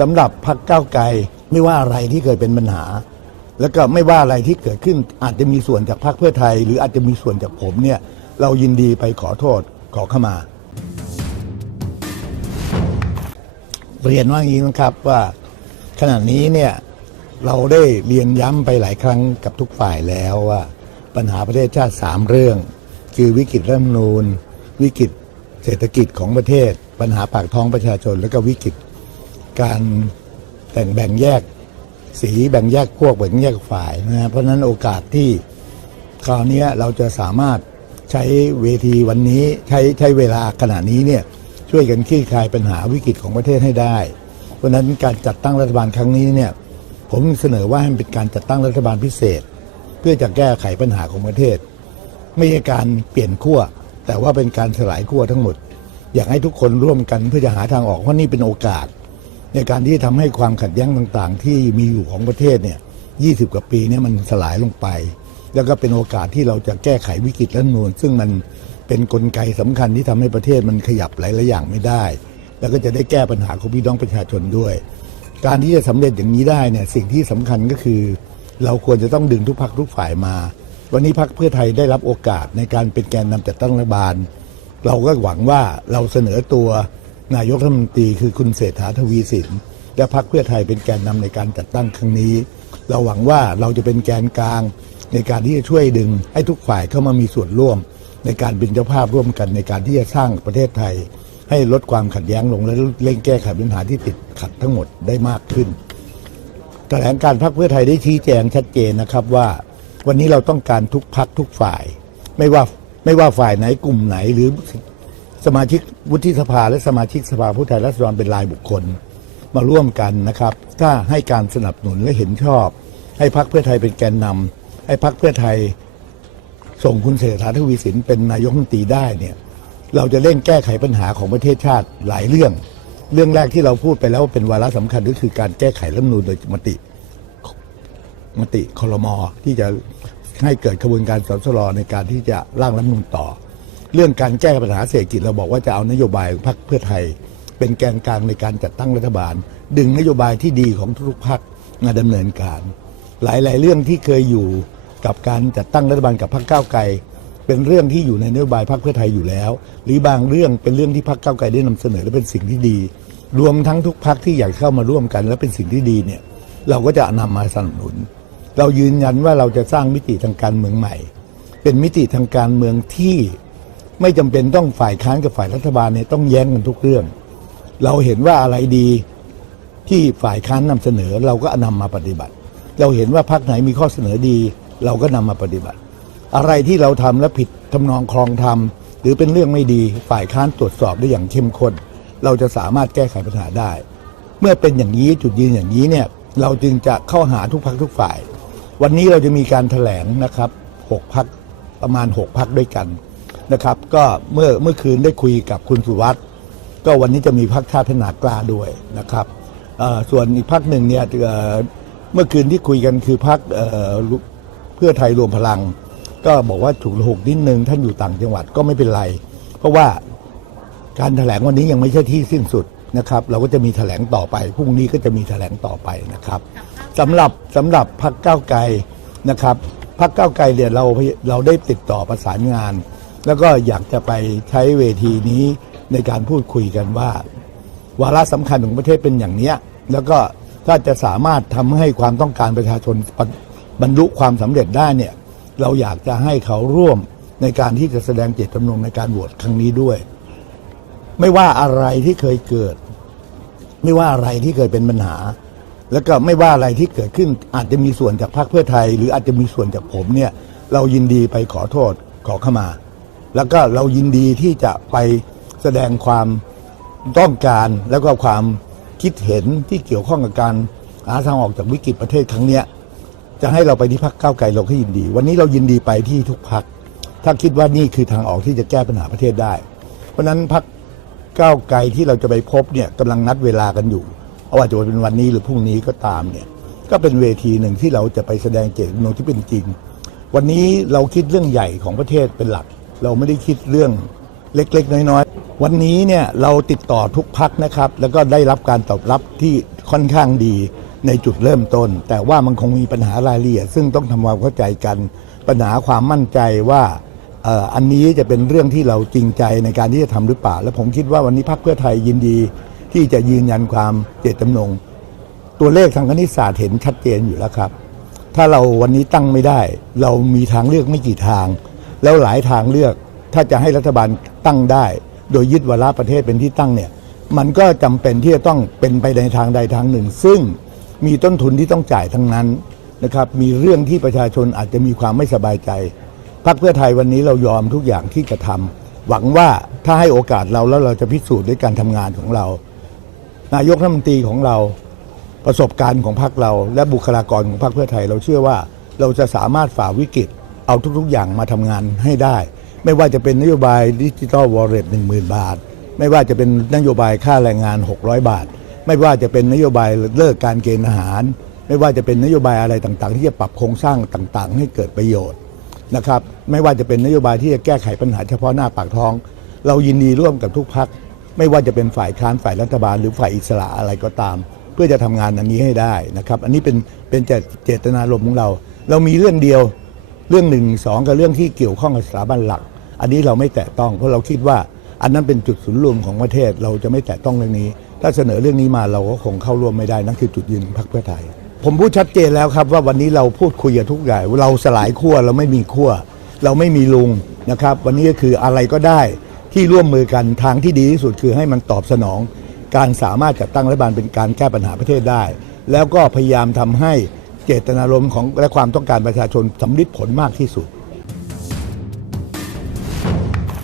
สำหรับพรรคก้าวไกลไม่ว่าอะไรที่เคยเป็นปัญหา แล้วก็ไม่ว่าอะไรที่เกิดขึ้นอาจจะมีส่วนจากพรรคเพื่อไทย หรืออาจจะมีส่วนจากผมเนี่ยเรายินดีไปขอโทษขอขมา เรียนว่าอย่างนี้นะครับว่าขณะนี้เนี่ยเราได้เรียนย้ำไปหลายครั้งกับทุกฝ่ายแล้วว่า ปัญหาประเทศชาติสามเรื่อง คือวิกฤตรัฐมนูญวิกฤตเศรษฐกิจของประเทศ ปัญหาปากท้องประชาชน แล้วก็วิกฤต การแต่งแบ่งแยกสีแบ่งแยกพวกแบ่งแยกฝ่ายนะฮะเพราะนั้นโอกาสที่คราวนี้เราจะสามารถใช้เวทีวันนี้ใช้ใช้เวลาขณะนี้เนี่ยช่วยกันคลี่คลายปัญหาวิกฤตของประเทศให้ได้ เพราะนั้นการจัดตั้งรัฐบาลครั้งนี้เนี่ยผมเสนอว่าให้เป็นการจัดตั้งรัฐบาลพิเศษ เพื่อจะแก้ไขปัญหาของประเทศ ไม่ใช่การเปลี่ยนขั้วแต่ว่าเป็นการสลายขั้วทั้งหมด อยากให้ทุกคนร่วมกันเพื่อจะหาทางออกเพราะนี่เป็นโอกาส ในการที่ทำให้ความขัดแย้งต่างๆ ที่มีอยู่ของประเทศเนี่ย20กว่าปีเนี่ยมันสลายลงไป แล้วก็เป็นโอกาสที่เราจะแก้ไขวิกฤตรัฐมนูญซึ่งมันเป็นนกลไกสำคัญที่ทำให้ประเทศมันขยับหลายๆอย่างไม่ได้ แล้วก็จะได้แก้ปัญหาของพี่น้องประชาชนด้วย การที่จะสำเร็จอย่างนี้ได้เนี่ยสิ่งที่สำคัญก็คือ เราควรจะต้องดึงทุกพักทุกฝ่ายมา วันนี้พักเพื่อไทยได้รับโอกาสในการเป็นแกนนำจัดตั้งรัฐบาล เราก็หวังว่าเราเสนอตัว นายกรัฐมนตรีคือคุณเศรษฐาทวีสิน และพักเพื่อไทยเป็นแกนนำในการจัดตั้งครั้งนี้ เราหวังว่าเราจะเป็นแกนกลาง ในการที่จะช่วยดึง ให้ทุกฝ่ายเข้ามามีส่วนร่วม ในการเป็นเจ้าภาพร่วมกันในการที่จะสร้างประเทศไทย ให้ลดความขัดแย้งลงและเร่งแก้ไขปัญหาที่ติดขัดทั้งหมดได้มากขึ้นแถลงการพรรคเพื่อไทยได้ชี้แจงชัดเจนนะครับว่า วันนี้เราต้องการทุกพักทุกฝ่าย ไม่ว่าไม่ว่าฝ่ายไหนกลุ่มไหนหรือ สมาชิกวุฒิสภาและสมาชิกสภาผู้แทนราษฎรเป็นรายบุคคล มาร่วมกันนะครับ ถ้าให้การสนับสนุนและเห็นชอบ ให้พักเพื่อไทยเป็นแกนนำให้พักเพื่อไทยส่งคุณเศรษฐาทวีสินเป็นนายกรัฐมนตรีได้เนี่ยเราจะเร่งแก้ไขปัญหาของประเทศชาติหลายเรื่อง เรื่องแรกที่เราพูดไปแล้วว่าเป็นวาระสำคัญก็คือการแก้ไขรัฐมนูญโดยมติมติคลมที่จะให้เกิดกระบวนการสสรในการที่จะร่างรัฐมนูญต่อ เรื่องการแก้ปัญหาเศรษฐกิจเราบอกว่าจะเอานโยบายพรรคเพื่อไทย เป็นแกนกลางในการจัดตั้งรัฐบาล ดึงนโยบายที่ดีของทุกพรรคมาดำเนินการ หลายๆ เรื่องที่เคยอยู่กับการจัดตั้งรัฐบาลกับพรรคก้าวไกล เป็นเรื่องที่อยู่ในนโยบายพรรคเพื่อไทยอยู่แล้ว หรือบางเรื่องเป็นเรื่องที่พรรคก้าวไกลได้นำเสนอและเป็นสิ่งที่ดี รวมทั้งทุกพรรคที่อยากเข้ามาร่วมกัน และเป็นสิ่งที่ดีเนี่ยเราก็จะนำมาสนับสนุน เรายืนยันว่าเราจะสร้างมิติทางการเมืองใหม่ เป็นมิติทางการเมืองที่ ไม่จำเป็นต้องฝ่ายค้านกับฝ่ายรัฐบาลเนี่ยต้องแย้งกันทุกเรื่อง เราเห็นว่าอะไรดีที่ฝ่ายค้านนำเสนอ เราก็นำมาปฏิบัติ เราเห็นว่าพรรคไหนมีข้อเสนอดี เราก็นำมาปฏิบัติ อะไรที่เราทำและผิดทำนองคลองธรรมหรือเป็นเรื่องไม่ดีฝ่ายค้านตรวจสอบได้อย่างเข้มข้นเราจะสามารถแก้ไขปัญหาได้ เมื่อเป็นอย่างนี้จุดยืนอย่างนี้เนี่ยเราจึงจะเข้าหาทุกพักทุกฝ่าย วันนี้เราจะมีการถแถลงนะครับหกพักประมาณหกพักด้วยกัน นะครับ ก็เมื่อเมื่อคืนได้คุยกับคุณสุวัสด์ก็วันนี้จะมีพักชาติพัฒนากล้าด้วยนะครับเอ่อส่วนอีกพักหนึ่งเนี่ยเอ่อเมื่อคืนที่คุยกันคือพักเพื่อไทยรวมพลัง ก็บอกว่าถูกหกนิดนึงท่านอยู่ต่างจังหวัดก็ไม่เป็นไร เพราะว่าการถแถลงวันนี้ยังไม่ใช่ที่สิ้นสุดนะครับ เราก็จะมีแถลงต่อไปพรุ่งนี้ก็จะมีแถลงต่อไปนะครับสำหรับสำหรับพักเก้าวไกลนะครับพักเก้าวไกลเนี่ยเราเราได้ติดต่อประสานงาน แล้วก็อยากจะไปใช้เวทีนี้ในการพูดคุยกันว่า วาระสำคัญของประเทศเป็นอย่างเนี้ย แล้วก็ถ้าจะสามารถทำให้ความต้องการประชาชนบรรลุความสำเร็จได้เนี่ย เราอยากจะให้เขาร่วมในการที่จะแสดงเจตจำนงในการโหวตครั้งนี้ด้วย ไม่ว่าอะไรที่เคยเกิด ไม่ว่าอะไรที่เคยเป็นปัญหา แล้วก็ไม่ว่าอะไรที่เกิดขึ้นอาจจะมีส่วนจากพรรคเพื่อไทย หรืออาจจะมีส่วนจากผมเนี่ย เรายินดีไปขอโทษขอขมา แล้วก็เรายินดีที่จะไปแสดงความต้องการแล้วก็ความคิดเห็นที่เกี่ยวข้องกับการหาทางออกจากวิกฤตประเทศครั้งเนี้ยจะให้เราไปที่พักก้าวไกลเราก็ยินดี วันนี้เรายินดีไปที่ทุกพักถ้าคิดว่านี่คือทางออกที่จะแก้ปัญหาประเทศได้ เพราะฉะนั้นพักก้าวไกลที่เราจะไปพบเนี่ยกำลังนัดเวลากันอยู่เอาว่าจะเป็นวันนี้หรือพรุ่งนี้ก็ตามเนี่ยก็เป็นเวทีหนึ่งที่เราจะไปแสดงเจตจำนงที่เป็นจริง วันนี้เราคิดเรื่องใหญ่ของประเทศเป็นหลัก เราไม่ได้คิดเรื่องเล็กๆ น้อยๆ วันนี้เนี่ยเราติดต่อทุกพักนะครับ แล้วก็ได้รับการตอบรับที่ค่อนข้างดีในจุดเริ่มต้น แต่ว่ามันคงมีปัญหารายละเอียดซึ่งต้องทำความเข้าใจกัน ปัญหาความมั่นใจว่าอันนี้จะเป็นเรื่องที่เราจริงใจในการที่จะทำหรือเปล่า และผมคิดว่าวันนี้พรรคเพื่อไทยยินดีที่จะยืนยันความเจตจำนง ตัวเลขทางคณิตศาสตร์เห็นชัดเจนอยู่แล้วครับ ถ้าเราวันนี้ตั้งไม่ได้ เรามีทางเลือกไม่กี่ทาง แล้วหลายทางเลือก ถ้าจะให้รัฐบาลตั้งได้ โดยยึดวาระประเทศเป็นที่ตั้งเนี่ย มันก็จำเป็นที่จะต้องเป็นไปในทางใดทางหนึ่ง ซึ่งมีต้นทุนที่ต้องจ่ายทั้งนั้นนะครับ มีเรื่องที่ประชาชนอาจจะมีความไม่สบายใจพรรคเพื่อไทยวันนี้เรายอมทุกอย่างที่จะทำหวังว่าถ้าให้โอกาสเราแล้วเราจะพิสูจน์ด้วยการทำงานของเรา นายกรัฐมนตรีของเราประสบการณ์ของพรรคเรา และบุคลากรของพรรคเพื่อไทย เราเชื่อว่าเราจะสามารถฝ่าวิกฤต เอาทุกๆอย่างมาทำงานให้ได้ ไม่ว่าจะเป็นนโยบายดิจิทัลวอลเล็ตหนึ่งหมื่นบาท ไม่ว่าจะเป็นนโยบายค่าแรงงาน 600 บาท ไม่ว่าจะเป็นนโยบายเลิกการเกณฑ์ทหาร ไม่ว่าจะเป็นนโยบายอะไรต่างๆ ที่จะปรับโครงสร้างต่างๆ ให้เกิดประโยชน์นะครับไม่ว่าจะเป็นนโยบายที่จะแก้ไขปัญหาเฉพาะหน้าปากท้อง เรายินดีร่วมกับทุกพักไม่ว่าจะเป็นฝ่ายค้านฝ่ายรัฐบาลหรือฝ่ายอิสระอะไรก็ตาม เพื่อจะทำงานอันนี้ให้ได้นะครับ อันนี้เป็นเป็นเจตเจตนารมณ์ของเรา เรามีเรื่องเดียว เรื่องหนึ่งสองกับเรื่องที่เกี่ยวข้องกับสถาบันหลัก อันนี้เราไม่แตะต้องเพราะเราคิดว่าอันนั้นเป็นจุดศูนย์รวมของประเทศเราจะไม่แตะต้องเรื่องนี้ ถ้าเสนอเรื่องนี้มาเราก็คงเข้าร่วมไม่ได้นั่นคือจุดยืนของพรรคเพื่อไทย ผมพูดชัดเจนแล้วครับว่าวันนี้เราพูดคุยกับทุกอย่างเราสลายขั้วเราไม่มีขั้วเราไม่มีลุงนะครับ วันนี้ก็คืออะไรก็ได้ที่ร่วมมือกันทางที่ดีที่สุดคือให้มันตอบสนอง การสามารถจัดตั้งรัฐบาลเป็นการแก้ปัญหาประเทศได้ แล้วก็พยายามทำให้ เจตนารมณ์ของและความต้องการประชาชนสำลิดผลมากที่สุด